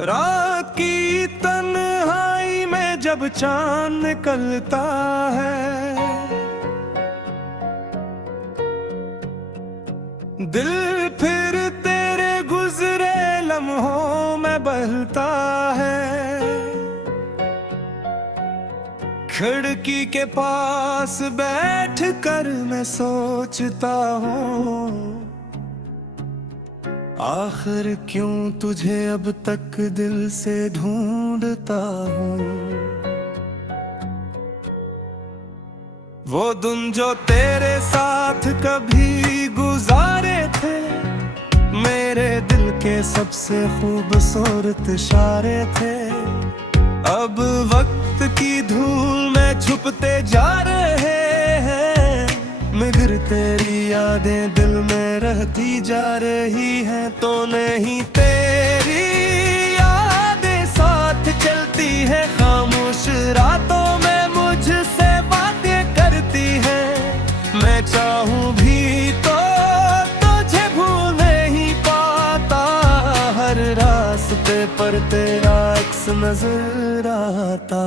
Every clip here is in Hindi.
रात की तन्हाई में जब चांद निकलता है, दिल फिर तेरे गुजरे लम्हों में बहलता है। खिड़की के पास बैठ कर मैं सोचता हूँ, आखिर क्यों तुझे अब तक दिल से ढूंढता हूँ। वो दिन जो तेरे साथ कभी गुजारे थे, मेरे दिल के सबसे खूबसूरत इशारे थे। अब वक्त की धूल में छुपते जा रहे हैं, मगर तेरी यादें दिल में रहती जा रही हैं। तो नहीं तेरी यादें साथ चलती है, खामोश रातों में मुझसे बातें करती है। मैं चाहूं भी तो तुझे भूल नहीं पाता, हर रास्ते पर तेरा अक्स नजर आता।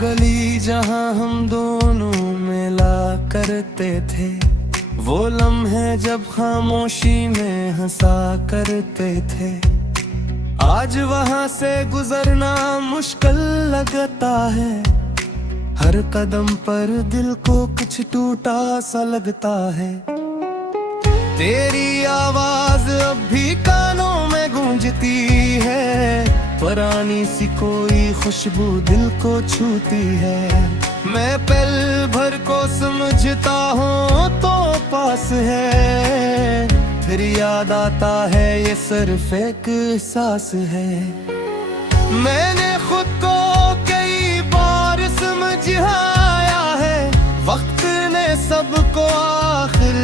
गली जहां हम दोनों मिला करते थे, वो लम्हे जब खामोशी में हंसा करते थे। आज वहां से गुजरना मुश्किल लगता है, हर कदम पर दिल को कुछ टूटा सा लगता है। तेरी आवाज अब भी कानों में गूंजती है, पुरानी सी कोई खुशबू दिल को छूती है। मैं पल भर को समझता हूँ तो पास है, फिर याद आता है ये सिर्फ एक एहसास है। मैंने खुद को कई बार समझाया है, वक्त ने सबको आखिर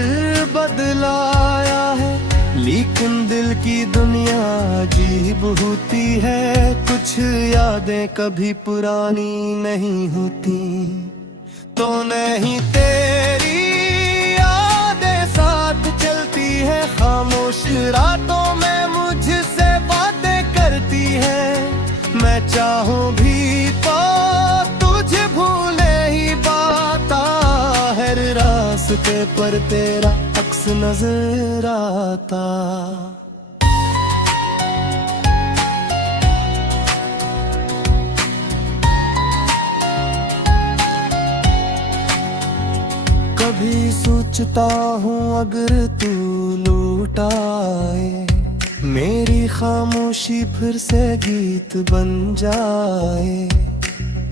बदलाया है। लेकिन दिल की दुनिया अजीब होती है, कुछ यादें कभी पुरानी नहीं होती। तो नहीं तेरी यादें साथ चलती है, खामोश रातों में मुझसे बातें करती है। मैं चाहूं भी तो तुझे भूल ही पाता, हर रास्ते पर तेरा अक्स नजर आता। कभी सोचता हूँ अगर तू लौट आए, मेरी खामोशी फिर से गीत बन जाए।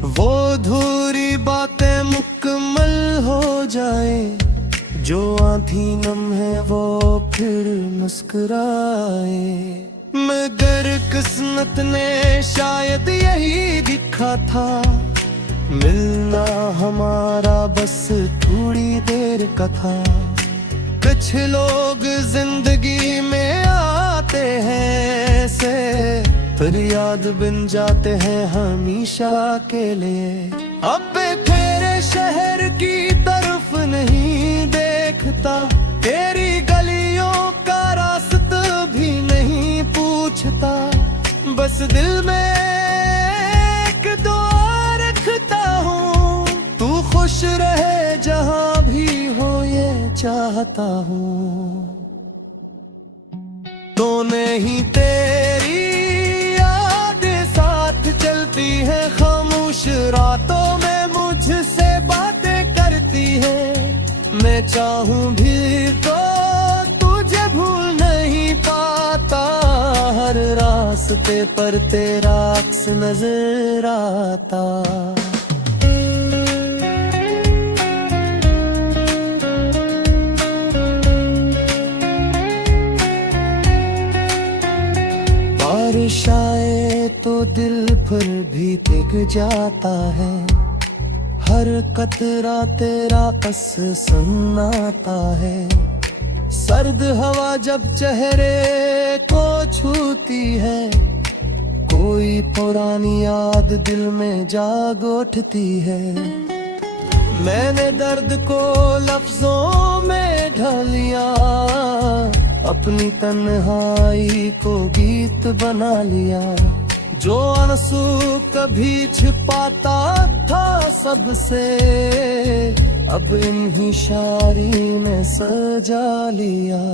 वो अधूरी बातें मुकम्मल हो जाए, जो आधी नम है वो फिर मुस्कुराए। मगर किस्मत ने शायद यही लिखा था, मिलना हमारा बस थोड़ी देर का था। कुछ लोग जिंदगी में आते हैं ऐसे, फिर याद बन जाते हैं हमेशा के लिए। अब तेरे शहर की तरफ नहीं देखता, तेरी गलियों का रास्ता भी नहीं पूछता। बस दिल में एक दुआ रखता हूँ, तू खुश रहे जहाँ भी हो ये चाहता हूँ। तो नहीं तेरी यादें साथ चलती है, खामोश रातों में मुझसे बातें करती है। मैं चाहूं भी तो तुझे भूल नहीं पाता, हर रास्ते पर तेरा अक्स नजर आता। बारिश आए तो दिल फिर भी पिघ जाता है, हर कतरा तेरा अस सुनाता है। सर्द हवा जब चेहरे को छूती है, कोई पुरानी याद दिल में जाग उठती है। मैंने दर्द को लफ्जों में ढालिया, अपनी तन्हाई को गीत बना लिया। जो आंसू कभी छिपाता था सबसे, अब इन्हीं शायरी में सजा लिया।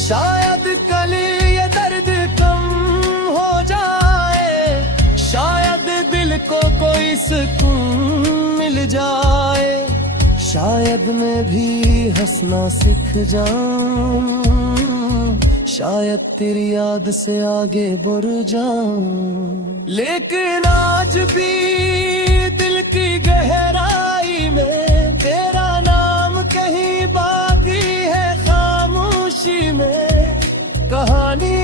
शायद कल ये दर्द कम हो जाए, शायद दिल को कोई सुकून मिल जाए। शायद मैं भी हंसना सीख जाऊं, शायद तेरी याद से आगे बढ़ जाऊं। लेकिन आज भी दिल की गहराई में तेरा नाम कहीं बाकी है खामोशी में। कहानी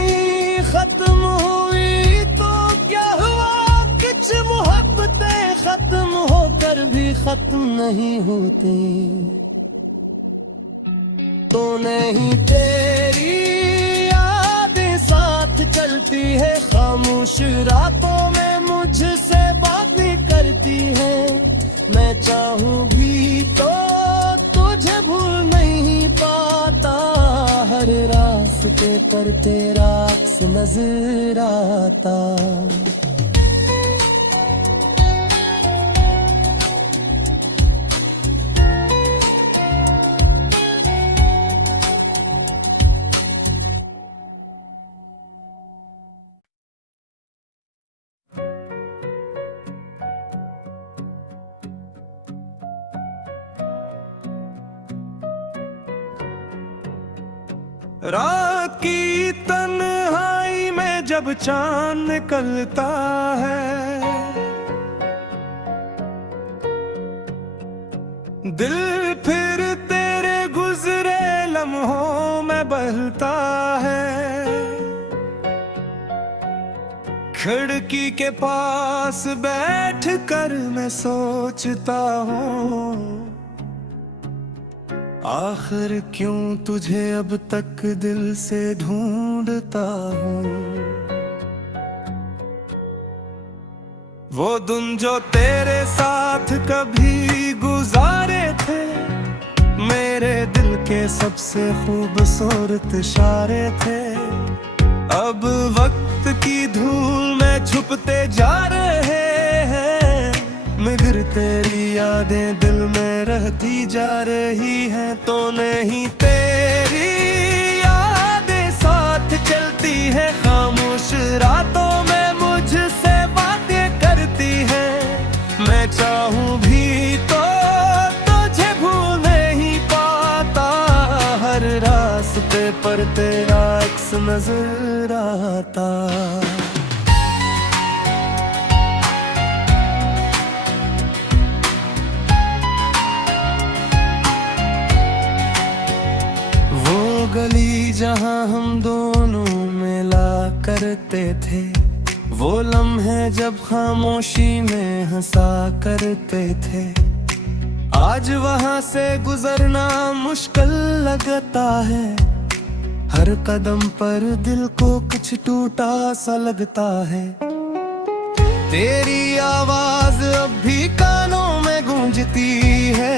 खत्म हुई तो क्या हुआ, कुछ मोहब्बतें खत्म होकर भी खत्म नहीं होती। तो नहीं तेरी यादें साथ चलती है, खामोश रातों में मुझसे बातें करती है। मैं चाहूं भी तो तुझे भूल नहीं पाता, हर रास्ते पर तेरा अक्स नजर आता। रात की तन्हाई में जब चांद निकलता है, दिल फिर तेरे गुजरे लम्हों में बहलता है। खिड़की के पास बैठ कर मैं सोचता हूँ, आखिर क्यों तुझे अब तक दिल से ढूंढता हूँ। वो दिन जो तेरे साथ कभी गुजारे थे, मेरे दिल के सबसे खूबसूरत इशारे थे। अब वक्त की धूल में छुपते जा रहे हैं, मगर तेरी यादें दिल में रहती जा रही हैं। तो नहीं तेरी यादें साथ चलती है, खामोश रातों में मुझसे बातें करती है। मैं चाहूं भी तो तुझे भूल नहीं पाता, हर रास्ते पर तेरा अक्स नजर आता। गली जहां हम दोनों मिला करते थे, वो लम्हे जब खामोशी में हंसा करते थे। आज वहां से गुजरना मुश्किल लगता है, हर कदम पर दिल को कुछ टूटा सा लगता है। तेरी आवाज अब भी कानों में गूंजती है,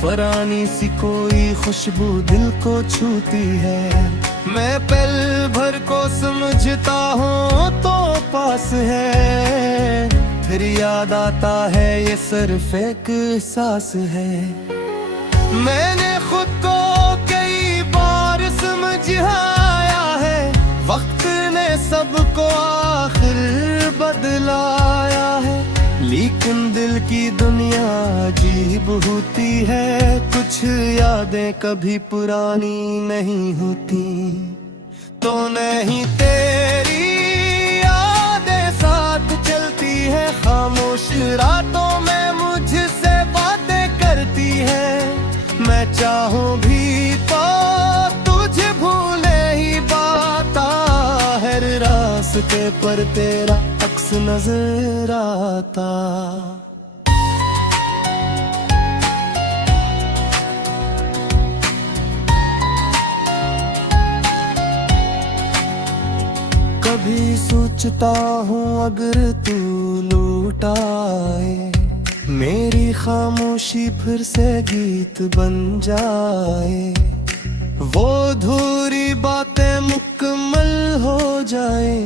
पुरानी सी कोई खुशबू दिल को छूती है। मैं पल भर को समझता हूँ तो पास है, फिर याद आता है ये सिर्फ एक एहसास है। मैंने खुद को कई बार समझाया है, वक्त ने सबको आखिर बदलाया है। लेकिन दिल की दुनिया अजीब होती है, कुछ यादें कभी पुरानी नहीं होती। तो नहीं तेरी यादें साथ चलती है, खामोश रातों में मुझसे बातें करती है। मैं चाहूं भी तो तुझे भूल नहीं पाता, हर रास्ते पर तेरा अक्स नजर आता। कभी सोचा सोचता हूँ अगर तू लौट आए, मेरी खामोशी फिर से गीत बन जाए। वो अधूरी बातें मुकम्मल हो जाए,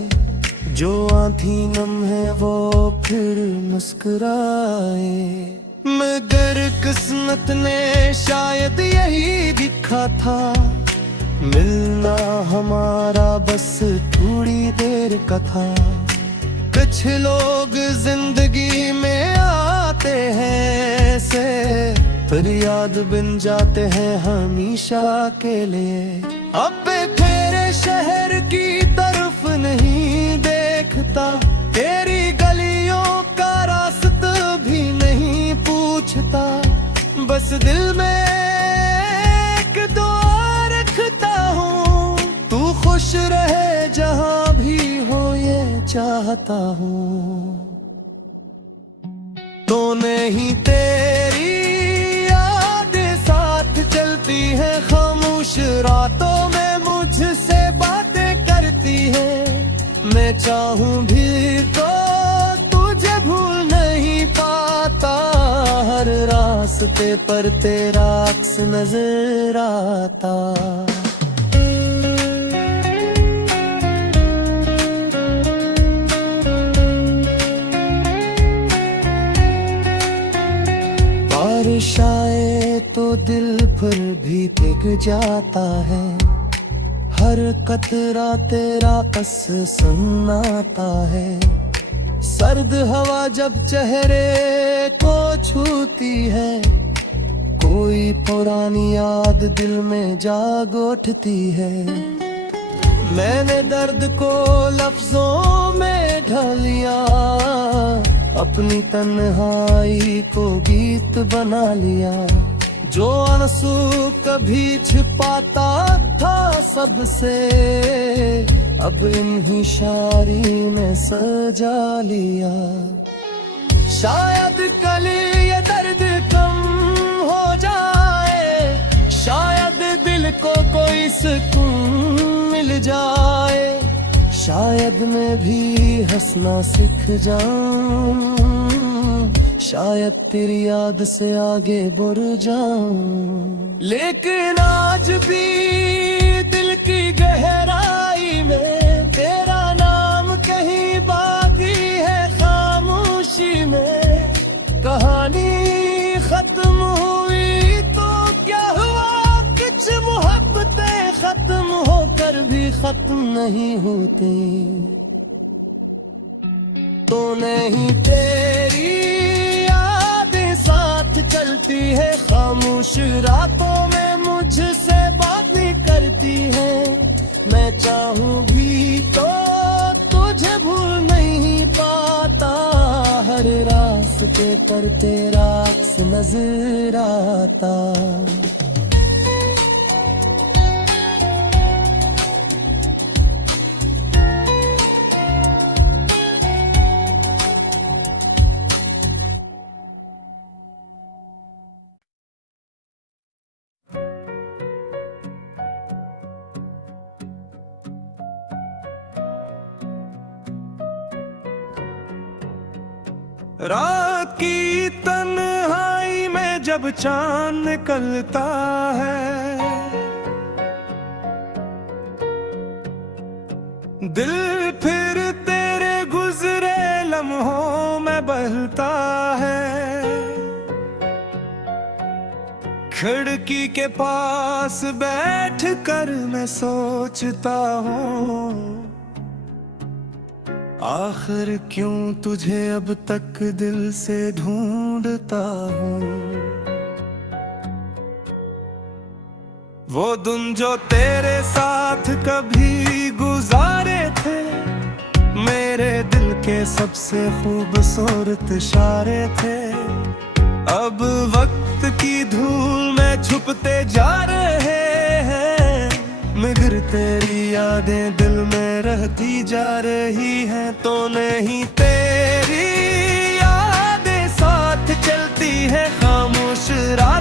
जो आधी नम है वो फिर मुस्कुराए। मगर किस्मत ने शायद यही लिखा था, मिलना हमारा बस थोड़ी देर का था। कुछ लोग जिंदगी में आते हैं ऐसे, फिर याद बन जाते हैं हमेशा के लिए। अब तेरे शहर की तरफ नहीं देखता, तेरी गलियों का रास्ता भी नहीं पूछता। बस दिल में एक दुआ रखता हूँ, तू खुश रहे जहाँ भी हो ये चाहता हूँ। तो नहीं तेरी यादें साथ चलती है, खामोश रातों में मुझसे बातें करती है। मैं चाहूँ भी तो तुझे भूल नहीं पाता, हर रास्ते पर तेरा अक्स नजर आता। बारिश आए तो दिल पर भी पिघल जाता है, हर कतरा तेरा कस सुनाता है। सर्द हवा जब चेहरे को छूती है, कोई पुरानी याद दिल में जाग उठती है। मैंने दर्द को लफ्जों में ढाल लिया, अपनी तन्हाई को गीत बना लिया। जो आंसू कभी छिपाता था सबसे, अब इन्हीं शायरी में सजा लिया। शायद कल ये दर्द कम हो जाए, शायद दिल को कोई सुकून मिल जाए। शायद मैं भी हंसना सीख जाऊं, शायद तेरी याद से आगे बढ़ जाऊं। लेकिन आज भी दिल की गहराई में तेरा नाम कहीं बाकी है खामोशी में। कहानी खत्म हुई तो क्या हुआ, कुछ मोहब्बतें खत्म होकर भी खत्म नहीं होती। तो नहीं तेरी चलती है, खामोश रातों में मुझसे बातें करती है। मैं चाहूँ भी तो तुझे भूल नहीं पाता, हर रास्ते पर तेरा अक्स नजर आता। रात की तन्हाई में जब चांद निकलता है, दिल फिर तेरे गुजरे लम्हों में बहलता है। खिड़की के पास बैठ कर मैं सोचता हूँ, आखिर क्यों तुझे अब तक दिल से ढूंढता हूँ। वो दिन जो तेरे साथ कभी गुजारे थे, मेरे दिल के सबसे खूबसूरत इशारे थे। अब वक्त की धूल में छुपते जा रहे हैं, मगर तेरी यादें दिल में रहती जा रही हैं। तो नहीं तेरी यादें साथ चलती है, खामोश रात